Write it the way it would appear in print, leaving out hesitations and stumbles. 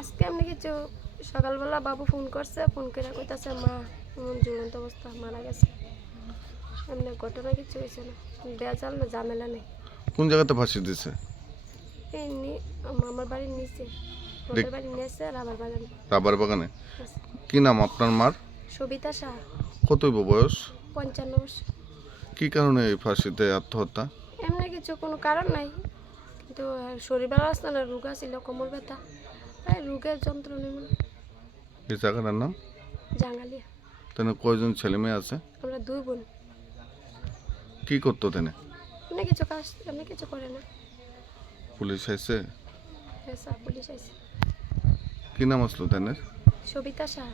আজকে এমনি কিছু সকালবেলা বাবু ফোন করছে, ফোন করে কইতাছে মা এমন ঝুলন্ত অবস্থা, মারা গেছে। এমনি ঘটনা কিছু হয়েছে না, বেজাল না, ঝামেলা নেই। কোন জায়গাতে ফাঁসি দিছে? এই আমার বাড়ির নিচে, বাড়ির নিচে রাবার বাগানে। কি নাম আপনার মার? সবিতা সাহা। কত বয়স? 55 বছর। কি কারণে এই ফাঁসিতে আত্মহত্যা? এমনি কিছু কোনো কারণ নাই, কিন্তু শরীর ভালো আসতো না, রোগা ছিল, কোমর ব্যথা, তাই রোগের যন্ত্রণা। এই জায়গাটার নাম জাঙ্গালিয়া। তেনে কয়জন ছেলে মেয়ে আছে? আমরা 2 বোন। কি করতো তেনে? এমনি কিছু কাজ, এমনি কিছু করে না। পুলিশ আইছে? হ্যাঁ স্যার, পুলিশ আইছে। কি নাম আসলো তেনের? সবিতা সাহা।